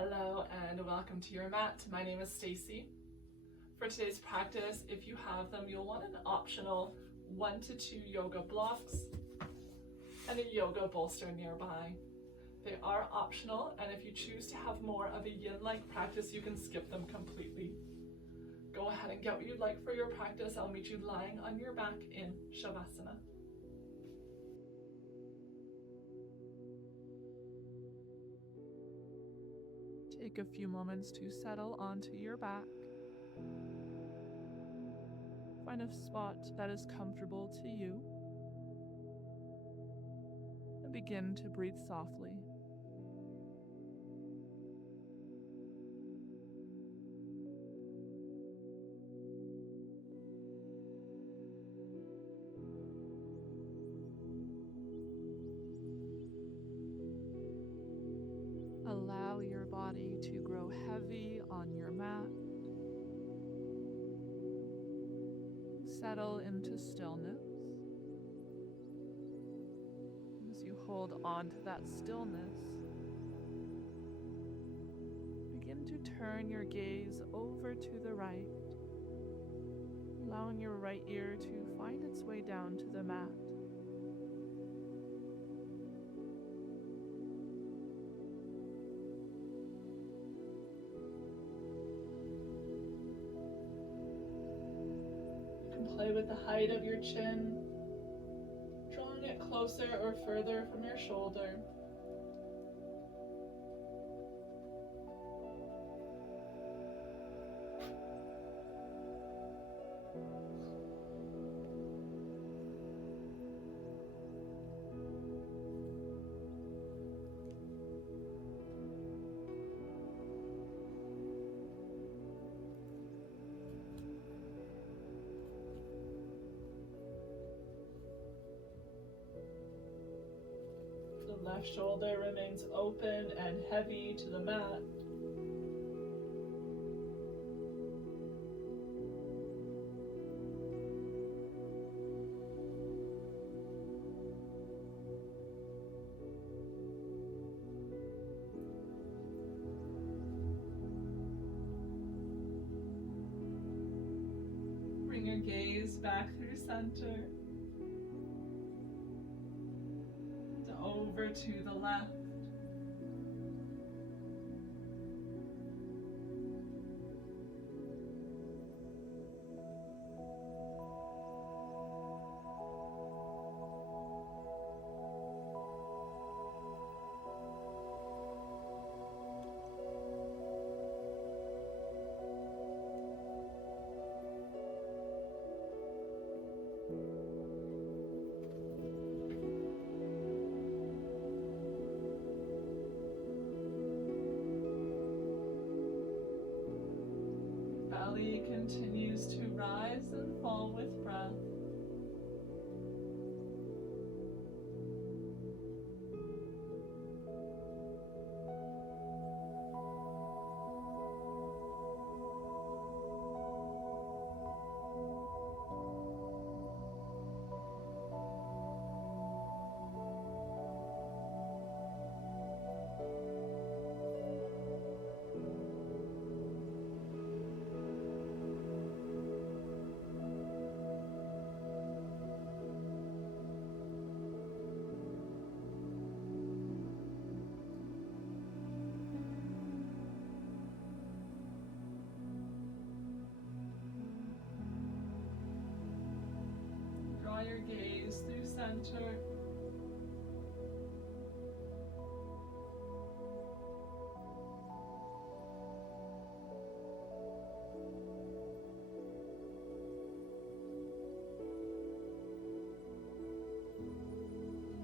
Hello and welcome to your mat. My name is Stacey. For today's practice, if you have them, you'll want an optional 1 to 2 yoga blocks and a yoga bolster nearby. They are optional, and if you choose to have more of a yin-like practice, you can skip them completely. Go ahead and get what you'd like for your practice. I'll meet you lying on your back in Shavasana. Take a few moments to settle onto your back. Find a spot that is comfortable to you. And begin to breathe softly. Allow your body to grow heavy on your mat. Settle into stillness. As you hold on to that stillness, begin to turn your gaze over to the right, allowing your right ear to find its way down to the mat. Play with the height of your chin, drawing it closer or further from your shoulder. The left shoulder remains open and heavy to the mat. Bring your gaze back through center. Over to the left. Belly continues to rise and fall with breath. Draw your gaze through center.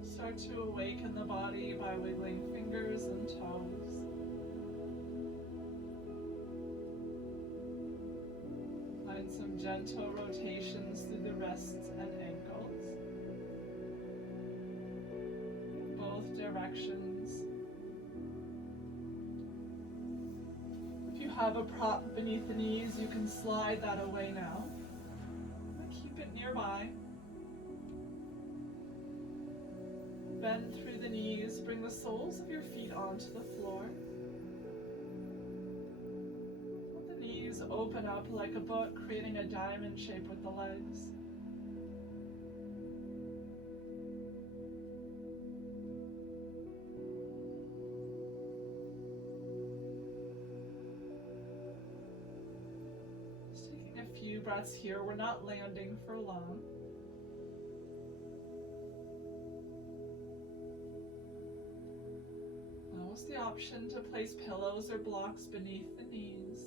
Start to awaken the body by wiggling fingers and toes. Find some gentle rotations through the wrists and ankles, both directions. If you have a prop beneath the knees, you can slide that away now. But keep it nearby. Bend through the knees, bring the soles of your feet onto the floor. open up like a book, creating a diamond shape with the legs. Just taking a few breaths here. We're not landing for long. Almost the option to place pillows or blocks beneath the knees.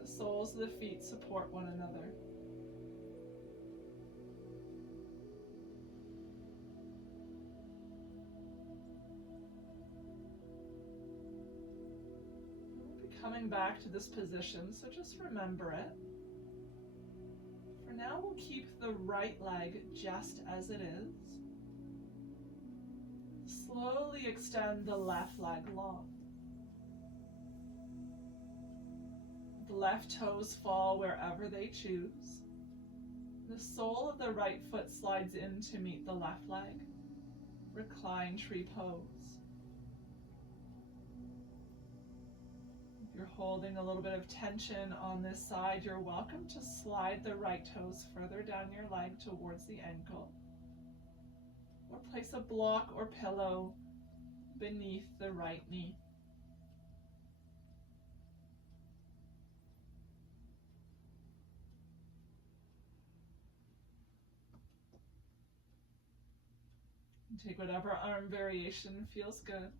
The soles of the feet support one another. We'll be coming back to this position, so just remember it. For now, we'll keep the right leg just as it is. Slowly extend the left leg long. The left toes fall wherever they choose. The sole of the right foot slides in to meet the left leg. Recline tree pose. If you're holding a little bit of tension on this side, you're welcome to slide the right toes further down your leg towards the ankle. Or place a block or pillow beneath the right knee. Take whatever arm variation feels good.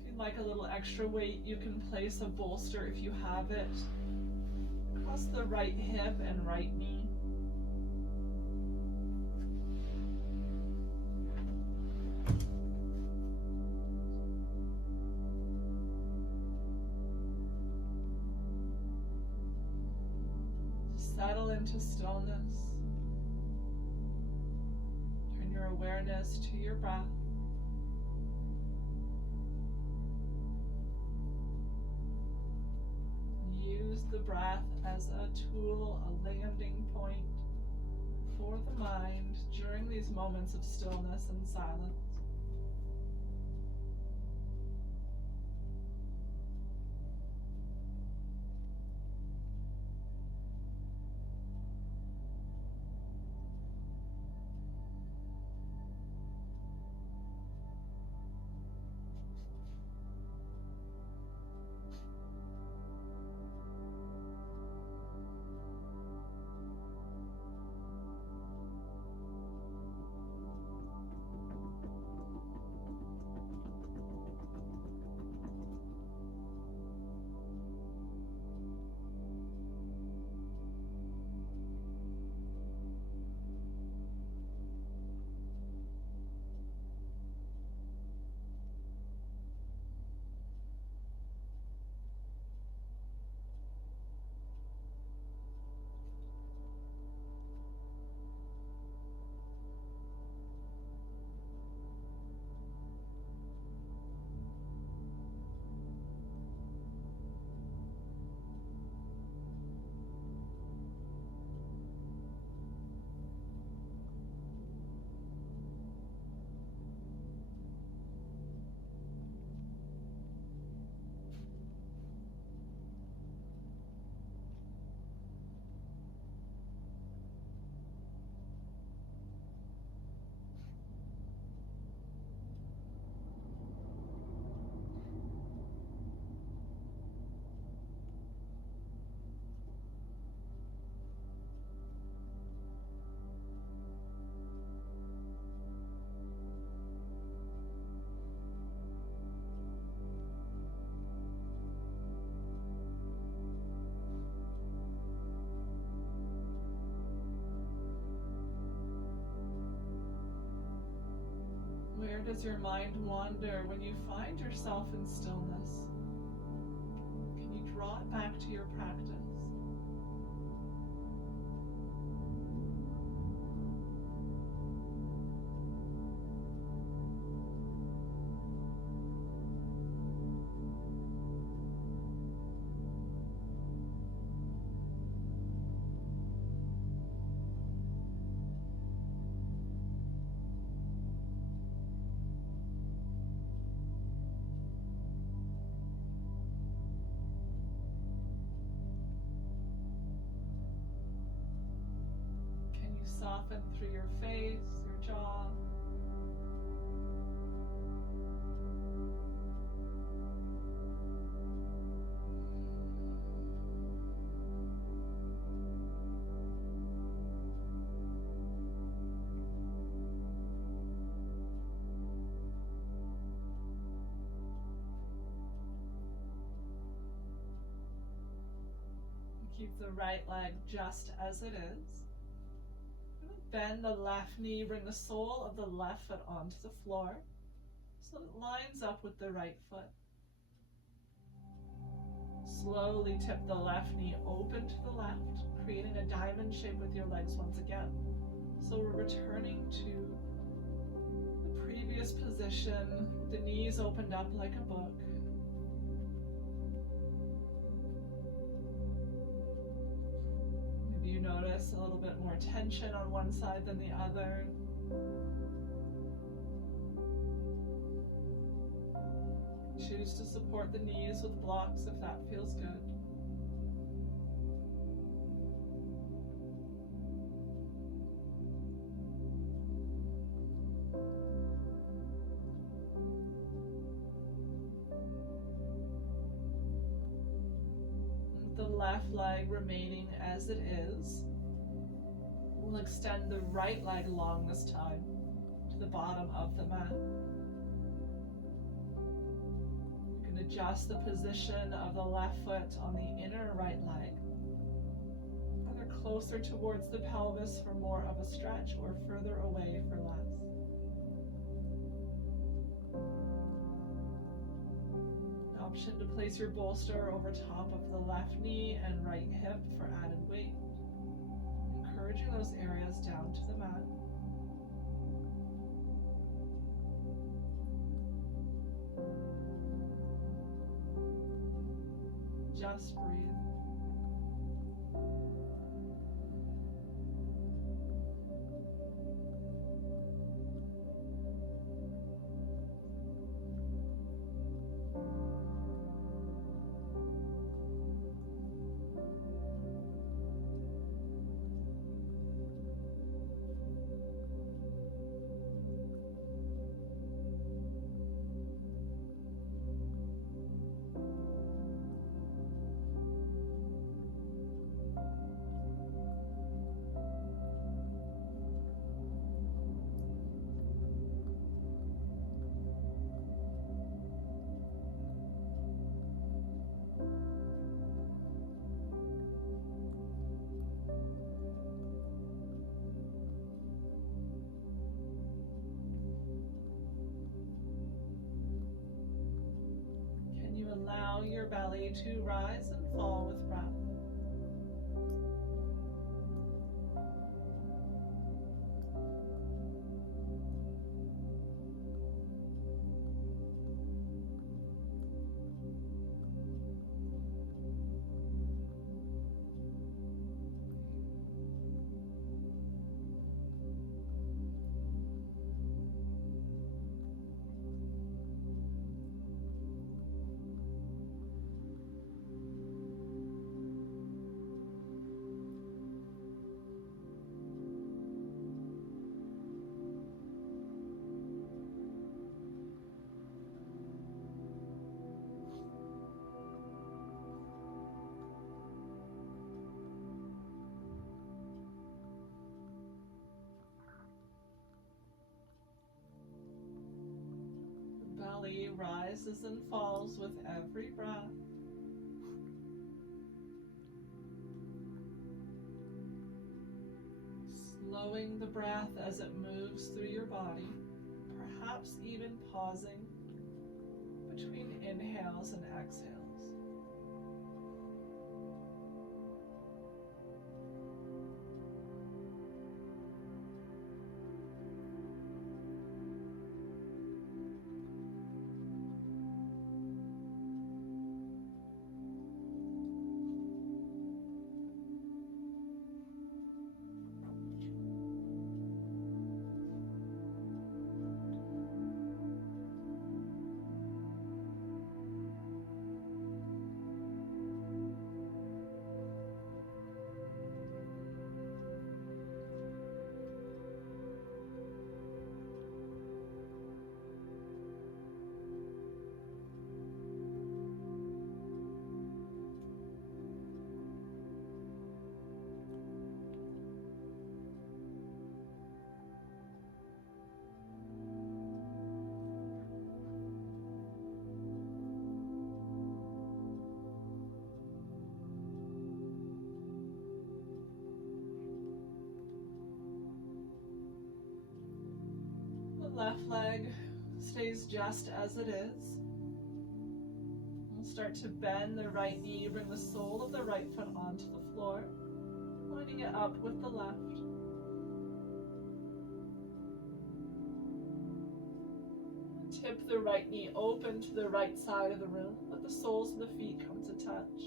If you'd like a little extra weight, you can place a bolster, if you have it, across the right hip and right knee. Settle into stillness. Turn your awareness to your breath. Use the breath as a tool, a landing point for the mind during these moments of stillness and silence. Where does your mind wander when you find yourself in stillness? Can you draw it back to your practice? soften through your face, your jaw. Keep the right leg just as it is. Bend the left knee, bring the sole of the left foot onto the floor so it lines up with the right foot. Slowly tip the left knee open to the left, creating a diamond shape with your legs once again. So we're returning to the previous position, the knees opened up like a book. You notice a little bit more tension on one side than the other. Choose to support the knees with blocks if that feels good. The left leg remaining as it is. We'll extend the right leg long this time to the bottom of the mat. You can adjust the position of the left foot on the inner right leg, either closer towards the pelvis for more of a stretch or further away for less. Option to place your bolster over top of the left knee and right hip for added weight, encouraging those areas down to the mat. Just breathe. Allow your belly to rise and fall with breath. Belly rises and falls with every breath. Slowing the breath as it moves through your body, perhaps even pausing between inhales and exhales. left leg stays just as it is. We'll start to bend the right knee, bring the sole of the right foot onto the floor, lining it up with the left. Tip the right knee open to the right side of the room. Let the soles of the feet come to touch.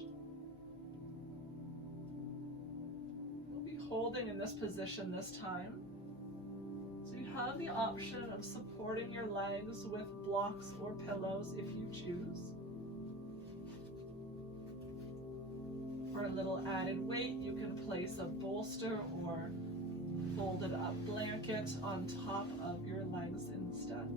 We'll be holding in this position this time. So you have the option of supporting your legs with blocks or pillows if you choose. For a little added weight, you can place a bolster or folded up blanket on top of your legs instead.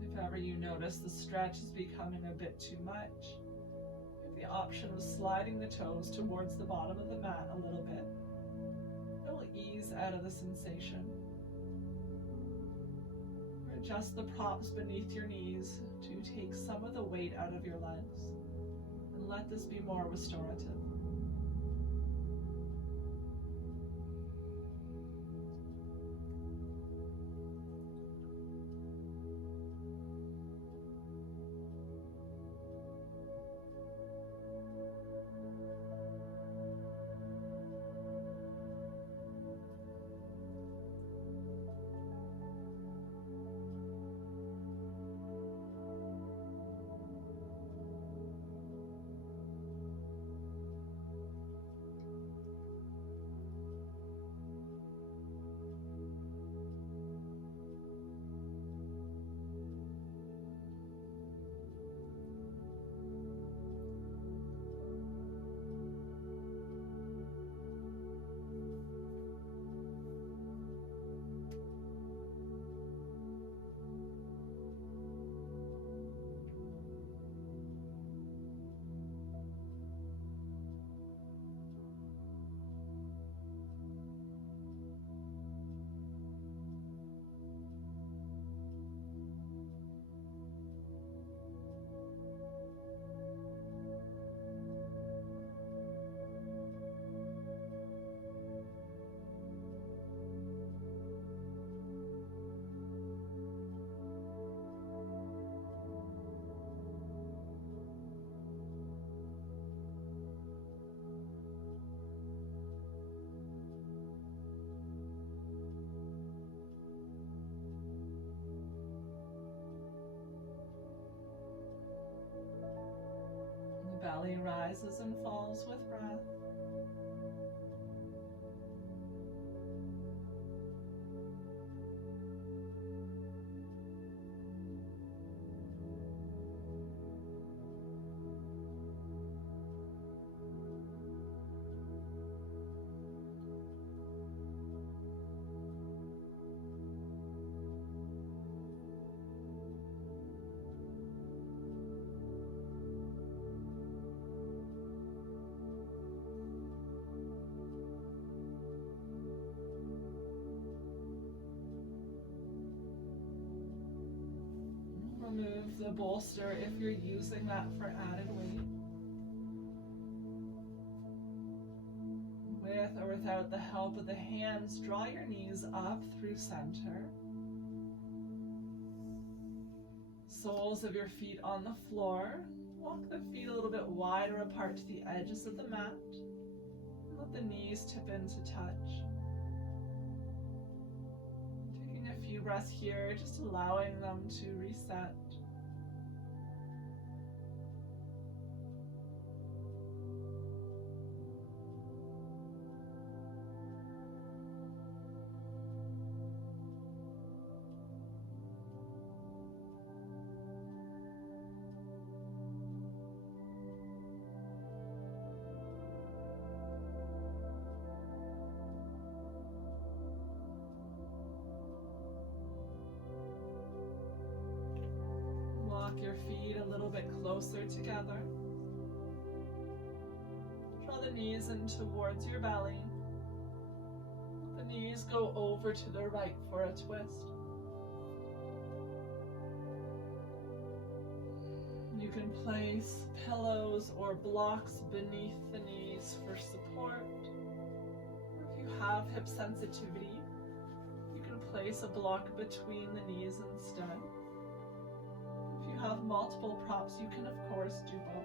If ever you notice the stretch is becoming a bit too much, you have the option of sliding the toes towards the bottom of the mat a little bit. It will ease out of the sensation. Or adjust the props beneath your knees to take some of the weight out of your legs. And let this be more restorative. Belly rises and falls with breath. Remove the bolster if you're using that for added weight. With or without the help of the hands, draw your knees up through center. Soles of your feet on the floor. Walk the feet a little bit wider apart to the edges of the mat. Let the knees tip into touch. Taking a few breaths here, just allowing them to reset. your feet a little bit closer together. Draw the knees in towards your belly. The knees go over to the right for a twist. You can place pillows or blocks beneath the knees for support. Or if you have hip sensitivity, you can place a block between the knees instead. If you have multiple props, you can of course do both.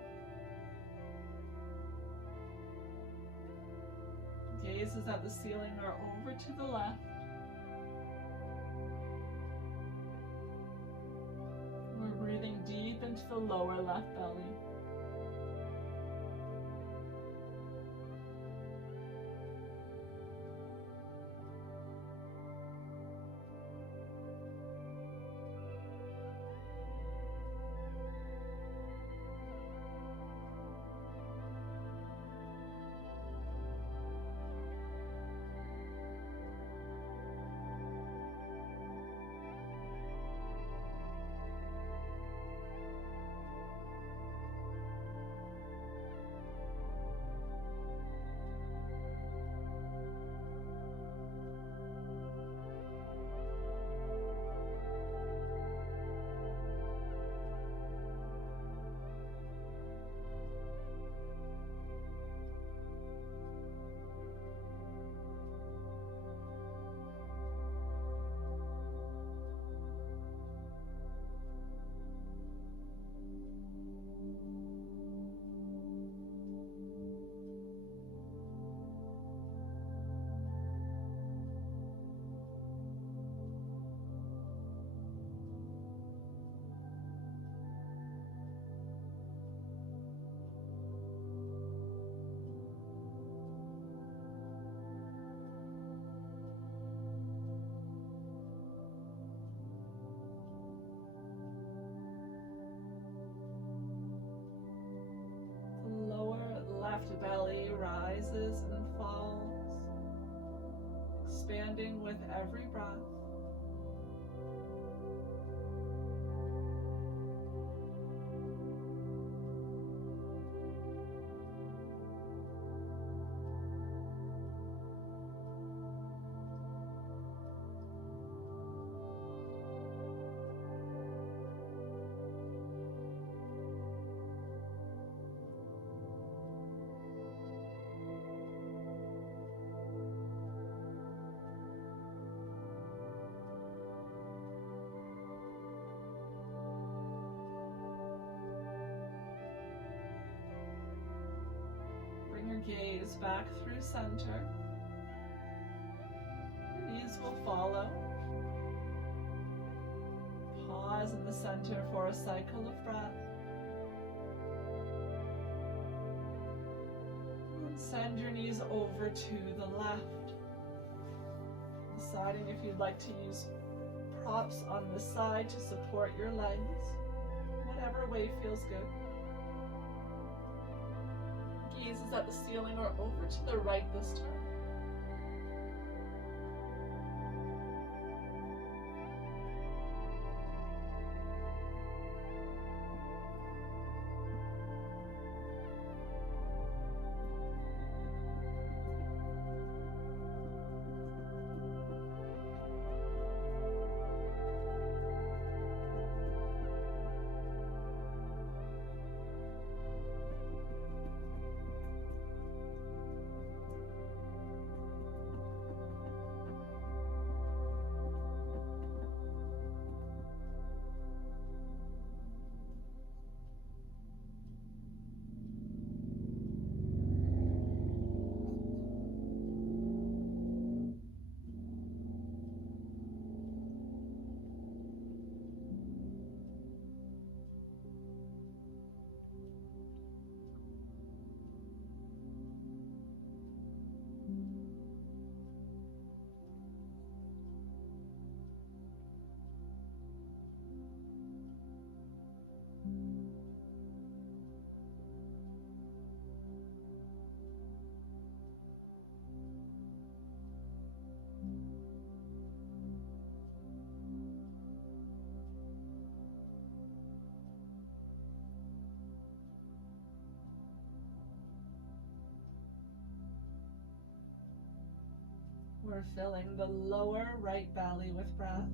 Gazes at the ceiling are over to the left. We're breathing deep into the lower left belly. Left belly rises and falls, expanding with every breath. Gaze back through center. The knees will follow. Pause in the center for a cycle of breath. And send your knees over to the left. Deciding if you'd like to use props on the side to support your legs. Whatever way feels good. Gazes at the ceiling or over to the right this time. We're filling the lower right belly with breath.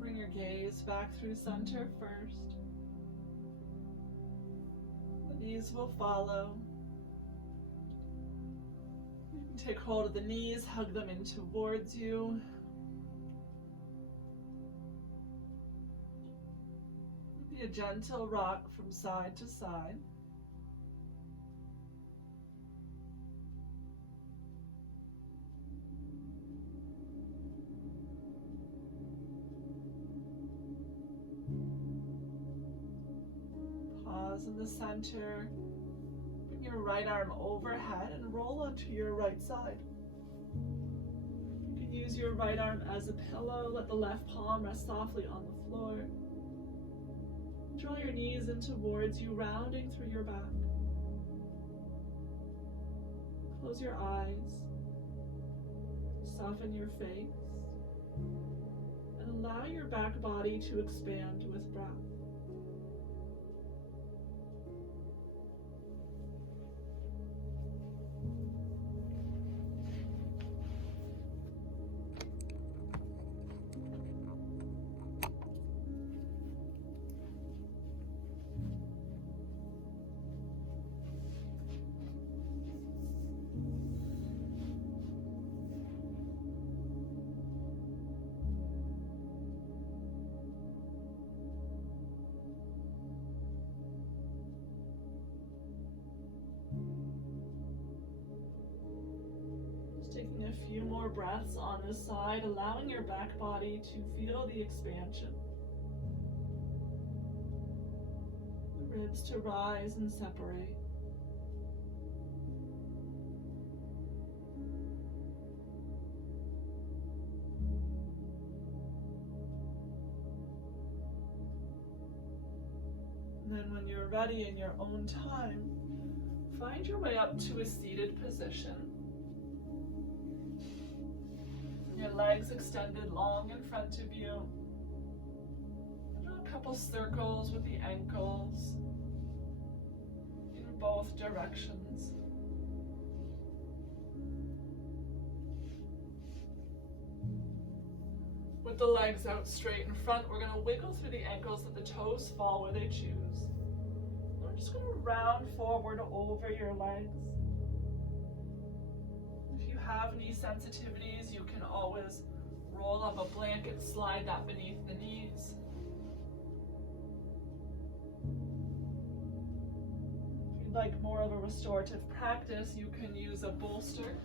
Bring your gaze back through center first. The knees will follow. You can take hold of the knees, hug them in towards you. Be a gentle rock from side to side. Pause in the center. Bring your right arm overhead and roll onto your right side. You can use your right arm as a pillow. Let the left palm rest softly on the floor. Draw your knees in towards you, rounding through your back. Close your eyes. Soften your face. And allow your back body to expand with breath. Taking a few more breaths on this side, allowing your back body to feel the expansion. The ribs to rise and separate. And then when you're ready in your own time, find your way up to a seated position. Your legs extended long in front of you. Draw a couple circles with the ankles in both directions. With the legs out straight in front, we're going to wiggle through the ankles, let the toes fall where they choose. We're just going to round forward over your legs. If you have knee sensitivities, you can always roll up a blanket, slide that beneath the knees. If you'd like more of a restorative practice, you can use a bolster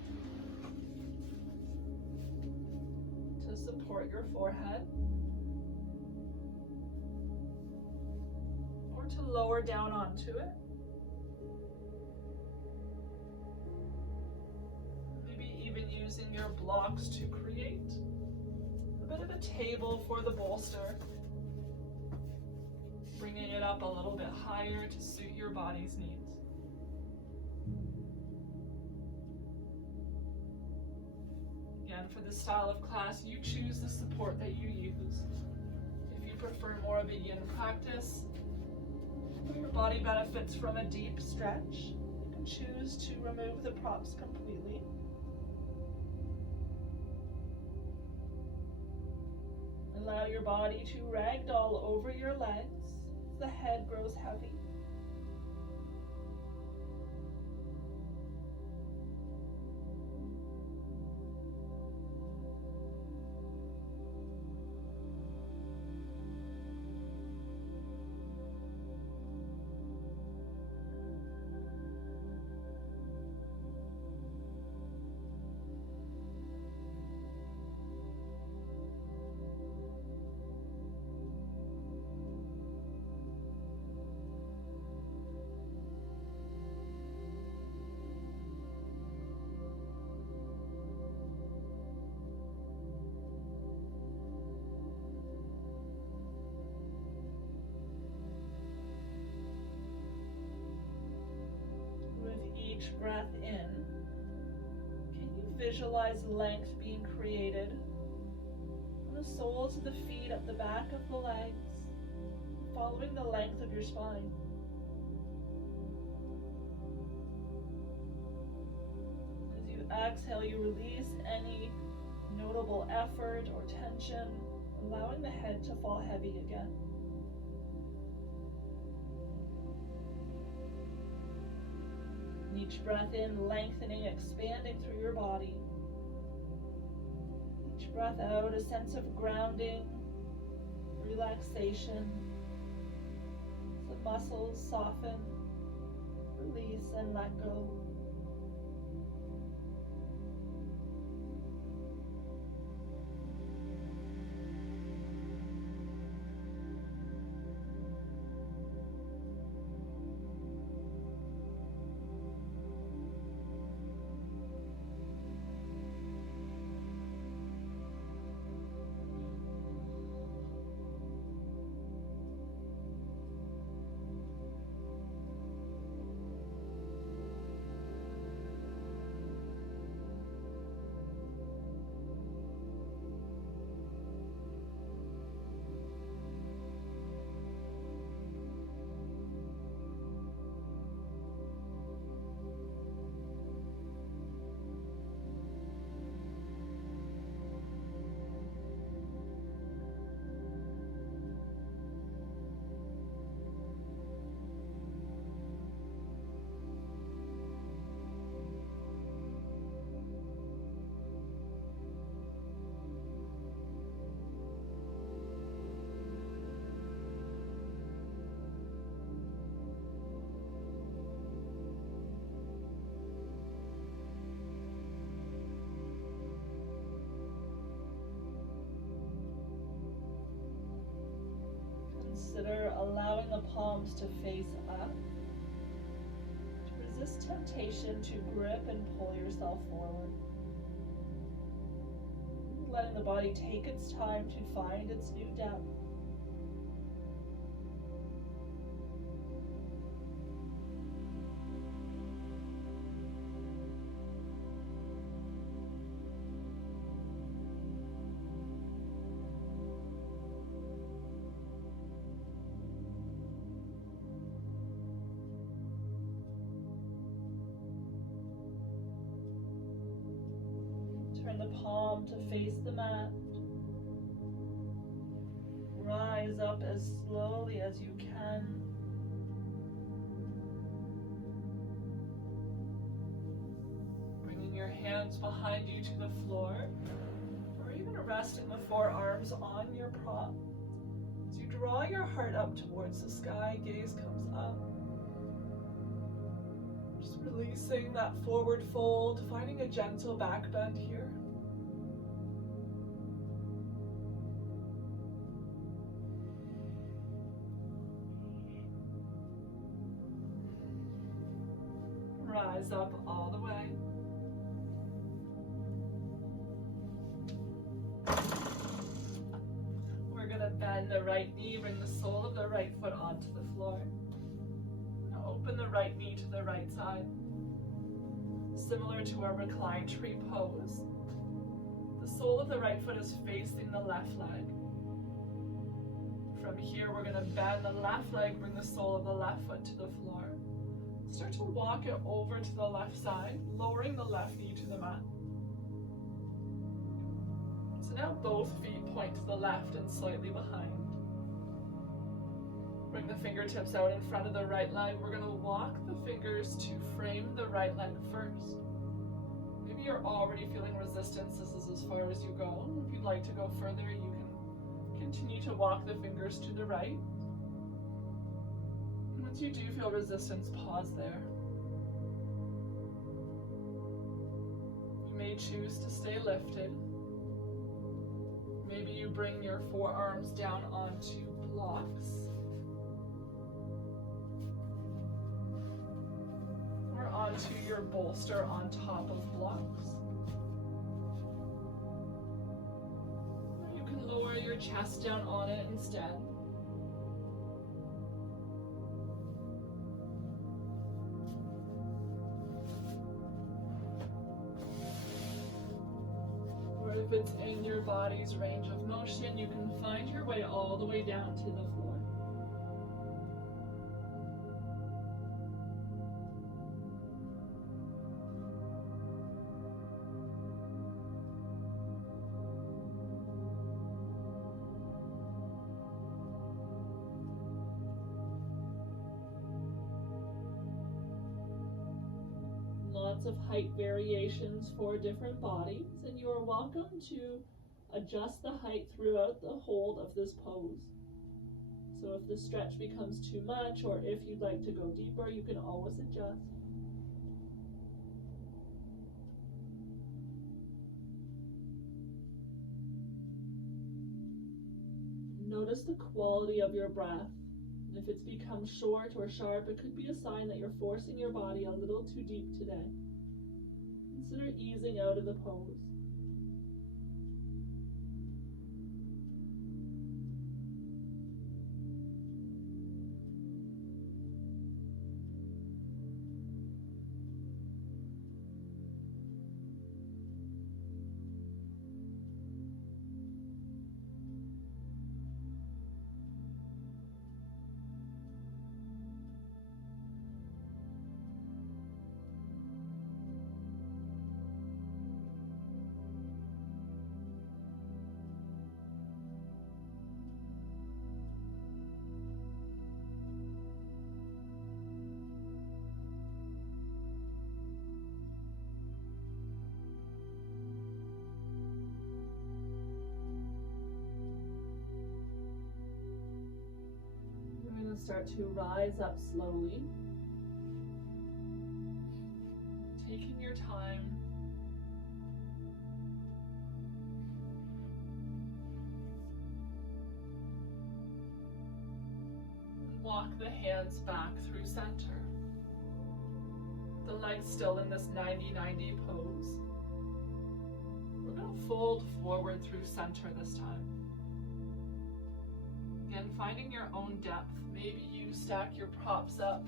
to support your forehead, or to lower down onto it. Using your blocks to create a bit of a table for the bolster. up a little bit higher to suit your body's needs. Again, for this style of class, you choose the support that you use. If you prefer more of a yin practice, your body benefits from a deep stretch, you can choose to remove the props completely. Allow your body to ragdoll over your legs as the head grows heavy. Each breath in, can you visualize length being created on the soles of the feet up the back of the legs, following the length of your spine? As you exhale, you release any notable effort or tension, allowing the head to fall heavy again. Each breath in, lengthening, expanding through your body. Each breath out, a sense of grounding, relaxation. The muscles soften, release, and let go. Consider allowing the palms to face up, to resist temptation to grip and pull yourself forward. Letting the body take its time to find its new depth. Turn the palm to face the mat. Rise up as slowly as you can. Bringing your hands behind you to the floor, or even resting the forearms on your prop. As you draw your heart up towards the sky, gaze comes up. Just releasing that forward fold, finding a gentle back bend here. Rise up all the way. We're going to bend the right knee, bring the sole of the right foot on onto the floor. Now open the right knee to the right side. Similar to our reclined tree pose, the sole of the right foot is facing the left leg. From here, we're going to bend the left leg, bring the sole of the left foot to the floor. Start to walk it over to the left side, lowering the left knee to the mat. So now both feet point to the left and slightly behind. Bring the fingertips out in front of the right leg. We're going to walk the fingers to frame the right leg first. Maybe you're already feeling resistance. This is as far as you go. If you'd like to go further, you can continue to walk the fingers to the right. Once you do feel resistance, pause there. You may choose to stay lifted. Maybe you bring your forearms down onto blocks. Or onto your bolster on top of blocks. You can lower your chest down on it instead. If it's in your body's range of motion, you can find your way all the way down to the floor. Lots of height variations for different bodies, and you are welcome to adjust the height throughout the hold of this pose. So if the stretch becomes too much, or if you'd like to go deeper, you can always adjust. Notice the quality of your breath. If it's become short or sharp, it could be a sign that you're forcing your body a little too deep today. Consider easing out of the pose. Start to rise up slowly, taking your time. Walk the hands back through center. The legs still in this 90-90 pose. We're going to fold forward through center this time. Again, finding your own depth. Maybe you stack your props up,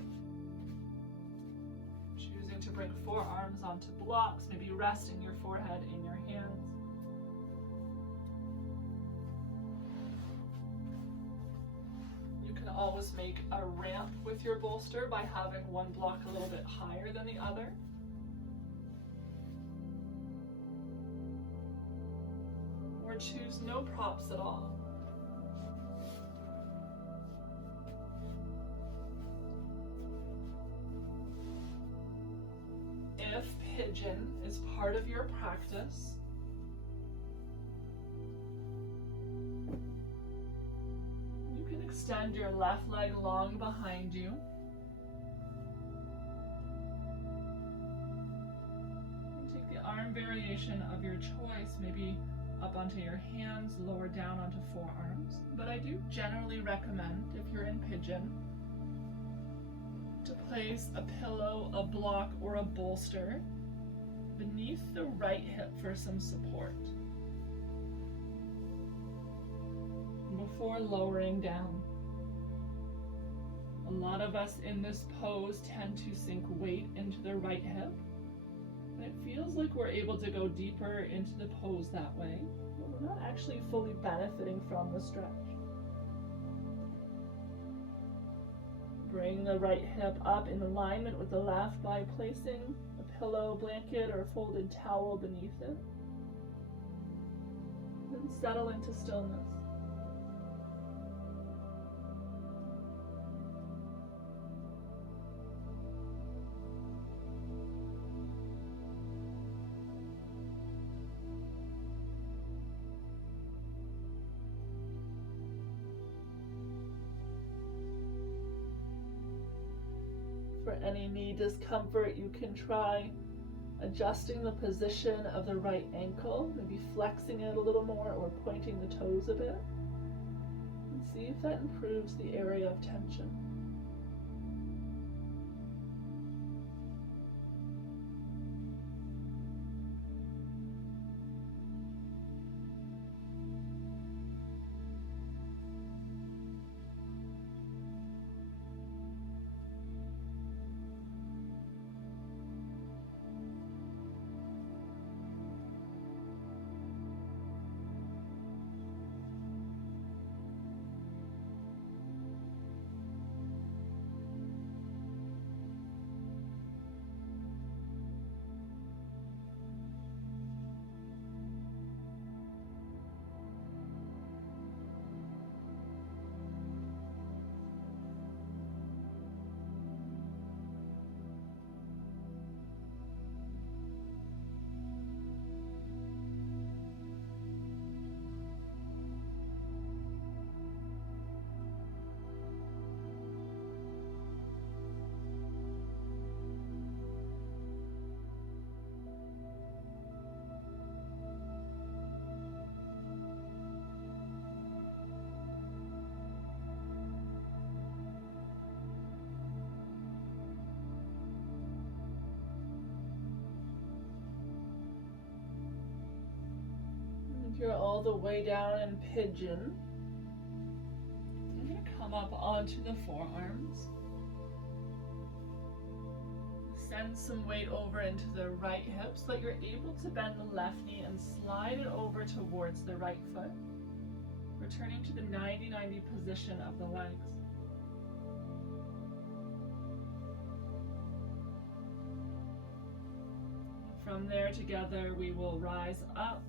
choosing to bring forearms onto blocks, maybe resting your forehead in your hands. You can always make a ramp with your bolster by having one block a little bit higher than the other. Or choose no props at all. If pigeon is part of your practice, you can extend your left leg long behind you. And take the arm variation of your choice, maybe up onto your hands, lower down onto forearms. But I do generally recommend, if you're in pigeon, to place a pillow, a block, or a bolster beneath the right hip for some support before lowering down. A lot of us in this pose tend to sink weight into the right hip. And it feels like we're able to go deeper into the pose that way, but we're not actually fully benefiting from the stretch. Bring the right hip up in alignment with the left by placing a pillow, blanket, or folded towel beneath it. Then settle into stillness. For any knee discomfort, you can try adjusting the position of the right ankle, maybe flexing it a little more or pointing the toes a bit, and see if that improves the area of tension. You're all the way down in pigeon. I'm going to come up onto the forearms. Send some weight over into the right hip so that you're able to bend the left knee and slide it over towards the right foot, returning to the 90-90 position of the legs. From there, together, we will rise up.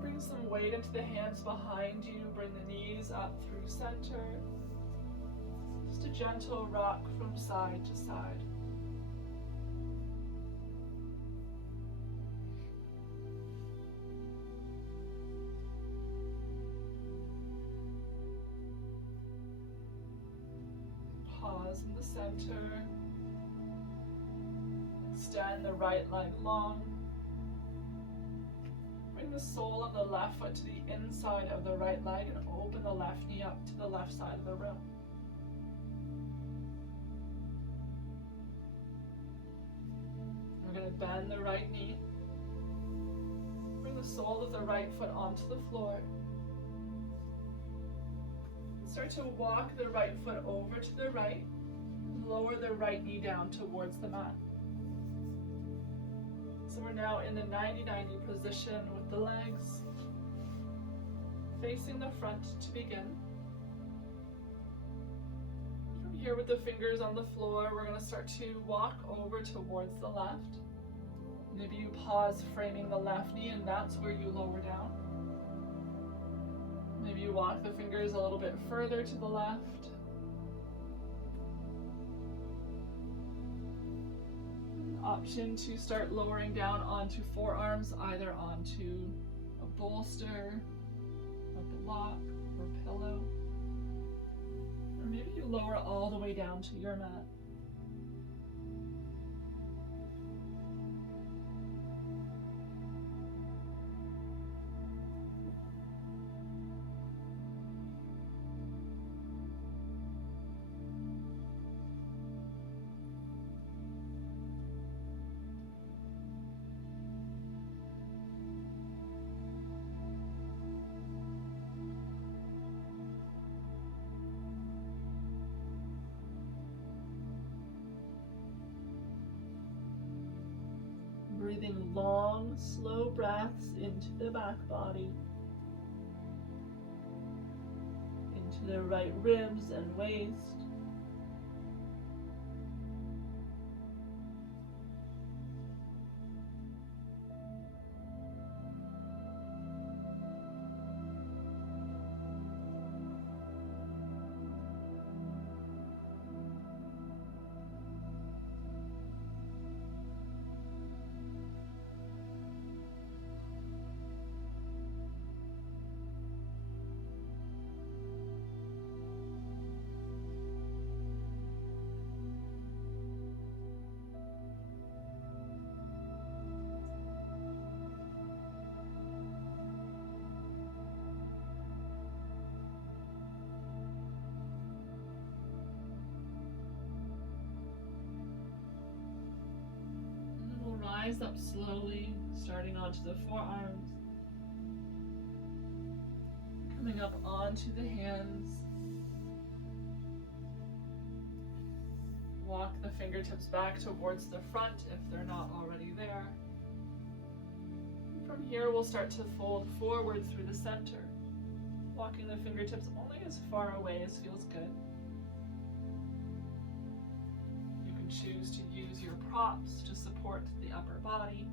Bring some weight into the hands behind you. Bring the knees up through center. Just a gentle rock from side to side. Pause in the center. Extend the right leg long. Bring the sole of the left foot to the inside of the right leg and open the left knee up to the left side of the room. We're going to bend the right knee. Bring the sole of the right foot onto the floor. Start to walk the right foot over to the right. Lower the right knee down towards the mat. So we're now in the 90-90 position with the legs facing the front to begin. From here with the fingers on the floor, we're going to start to walk over towards the left. Maybe you pause framing the left knee and that's where you lower down. Maybe you walk the fingers a little bit further to the left. Option to start lowering down onto forearms, either onto a bolster, a block, or pillow. Or maybe you lower all the way down to your mat. Breathing long, slow breaths into the back body, into the right ribs and waist. Rise up slowly, starting onto the forearms, coming up onto the hands. Walk the fingertips back towards the front if they're not already there. From here, we'll start to fold forward through the center, walking the fingertips only as far away as feels good. Choose to use your props to support the upper body,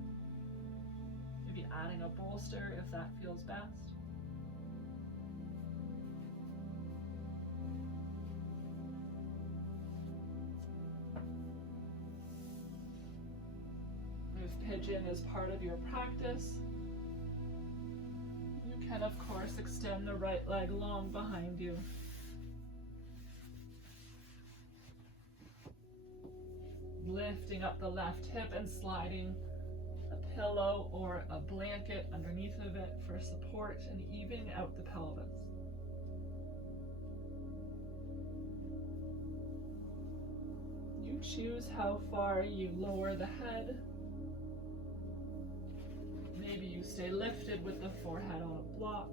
maybe adding a bolster if that feels best. If pigeon is part of your practice, you can of course extend the right leg long behind you. Lifting up the left hip and sliding a pillow or a blanket underneath of it for support and evening out the pelvis. You choose how far you lower the head. Maybe you stay lifted with the forehead on a block.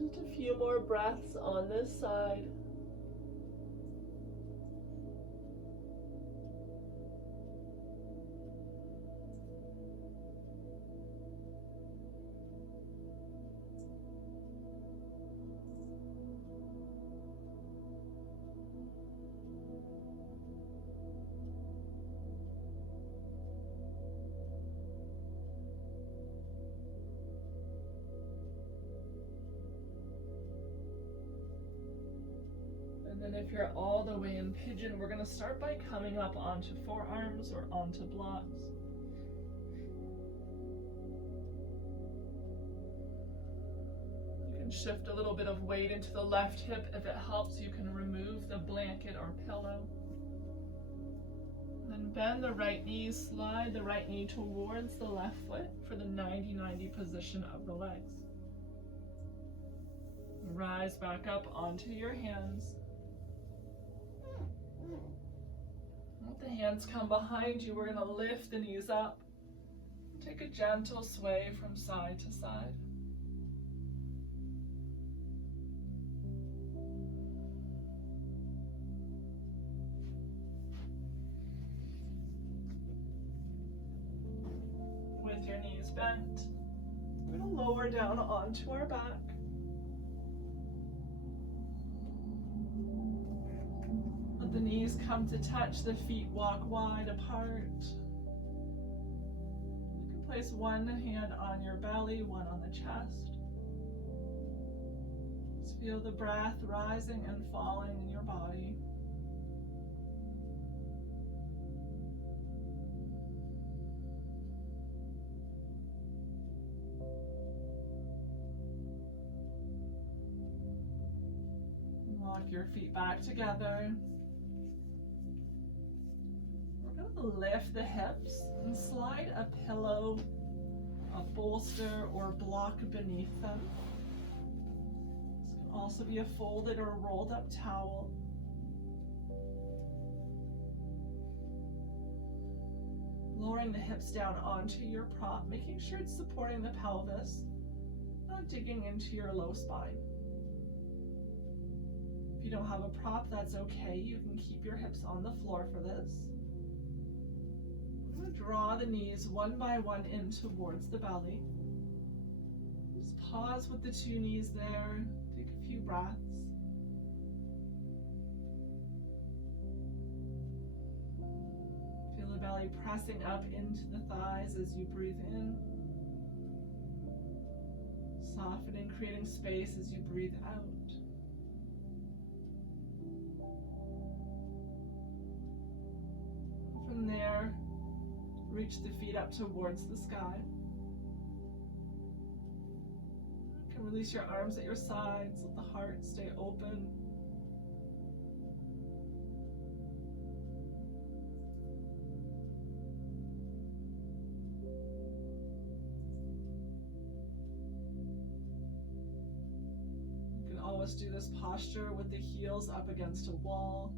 Just a few more breaths on this side. And then if you're all the way in pigeon, we're going to start by coming up onto forearms or onto blocks. can shift a little bit of weight into the left hip. If it helps, you can remove the blanket or pillow. Then bend the right knee, slide the right knee towards the left foot for the 90-90 position of the legs. Rise back up onto your hands. Let the hands come behind you. We're going to lift the knees up. Take a gentle sway from side to side. With your knees bent, we're going to lower down onto our back. Let the knees come to touch, the feet walk wide apart. You can place one hand on your belly, one on the chest. Just feel the breath rising and falling in your body. Walk your feet back together. Lift the hips and slide a pillow, a bolster, or block beneath them. This can also be a folded or rolled up towel. Lowering the hips down onto your prop, making sure it's supporting the pelvis, not digging into your low spine. If you don't have a prop, that's okay. You can keep your hips on the floor for this. Draw the knees one by one in towards the belly. Just pause with the two knees there. Take a few breaths. Feel the belly pressing up into the thighs as you breathe in. Softening, creating space as you breathe out. From there, reach the feet up towards the sky. You can release your arms at your sides, let the heart stay open. You can always do this posture with the heels up against a wall.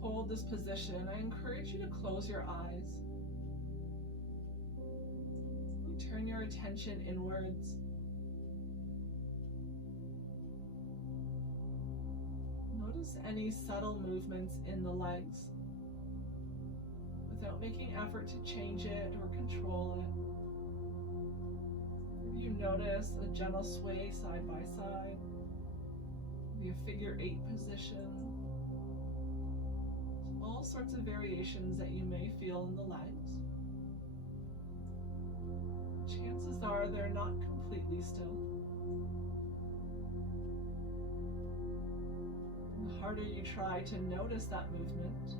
Hold this position, I encourage you to close your eyes. Turn your attention inwards. Notice any subtle movements in the legs without making effort to change it or control it. If you notice a gentle sway side by side, maybe a figure 8 position. All sorts of variations that you may feel in the legs. Chances are they're not completely still. The harder you try to notice that movement,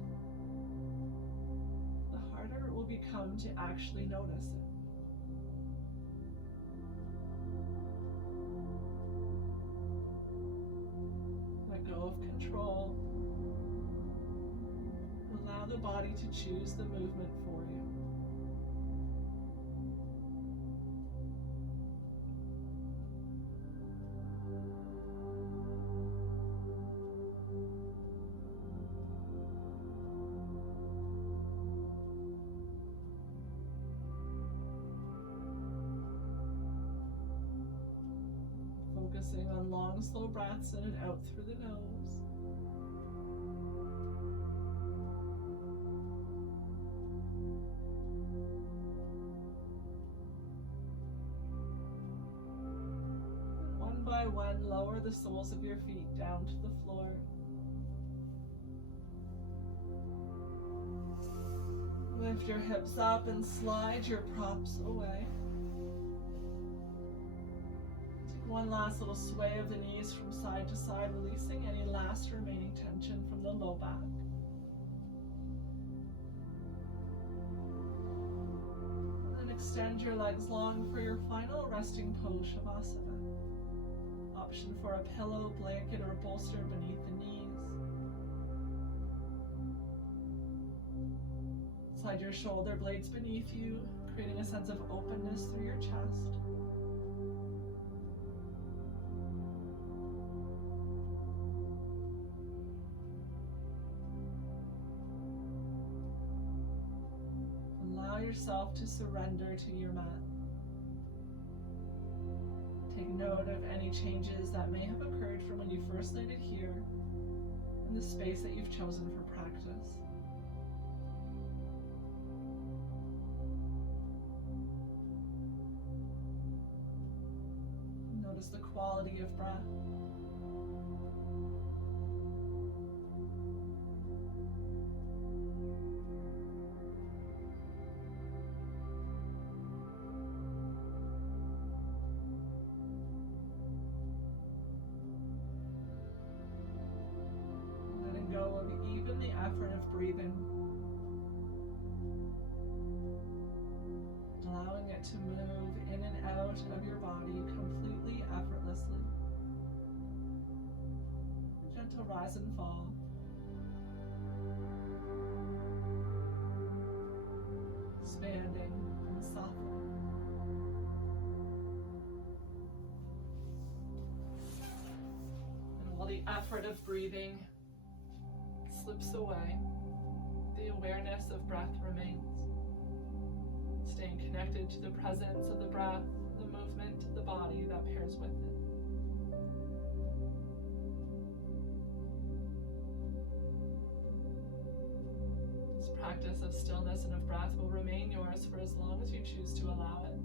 the harder it will become to actually notice it. Let go of control. Allow the body to choose the movement for you. Focusing on long, slow breaths in and out through the nose. By one, lower the soles of your feet down to the floor. Lift your hips up and slide your props away. One last little sway of the knees from side to side, releasing any last remaining tension from the low back. And then extend your legs long for your final resting pose, Shavasana. Option for a pillow, blanket, or a bolster beneath the knees. Slide your shoulder blades beneath you, creating a sense of openness through your chest. Allow yourself to surrender to your mat. Take note of any changes that may have occurred from when you first landed here and the space that you've chosen for practice. Notice the quality of breath. Letting go of even the effort of breathing. Allowing it to move in and out of your body completely effortlessly. Gentle rise and fall. Expanding and softening. And while the effort of breathing slips away, the awareness of breath remains. Staying connected to the presence of the breath, the movement of the body that pairs with it. This practice of stillness and of breath will remain yours for as long as you choose to allow it.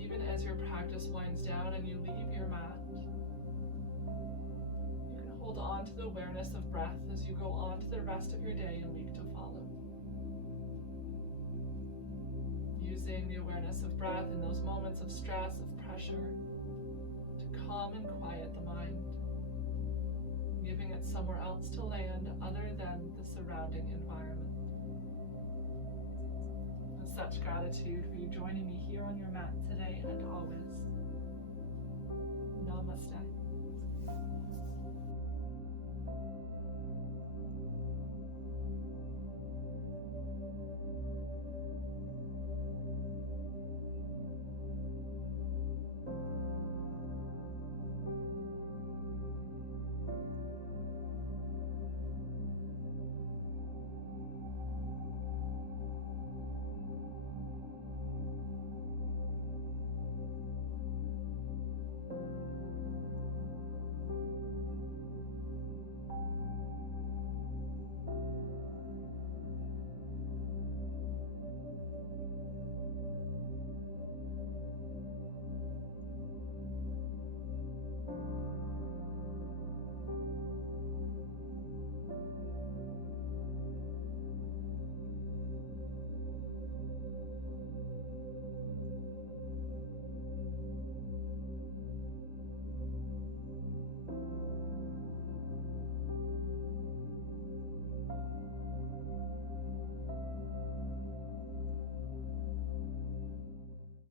Even as your practice winds down and you leave your mat, you can hold on to the awareness of breath as you go on to the rest of your day and week to follow. Using the awareness of breath in those moments of stress, of pressure, to calm and quiet the mind, giving it somewhere else to land other than the surrounding environment. With such gratitude for you joining me here on your mat today and always. Namaste.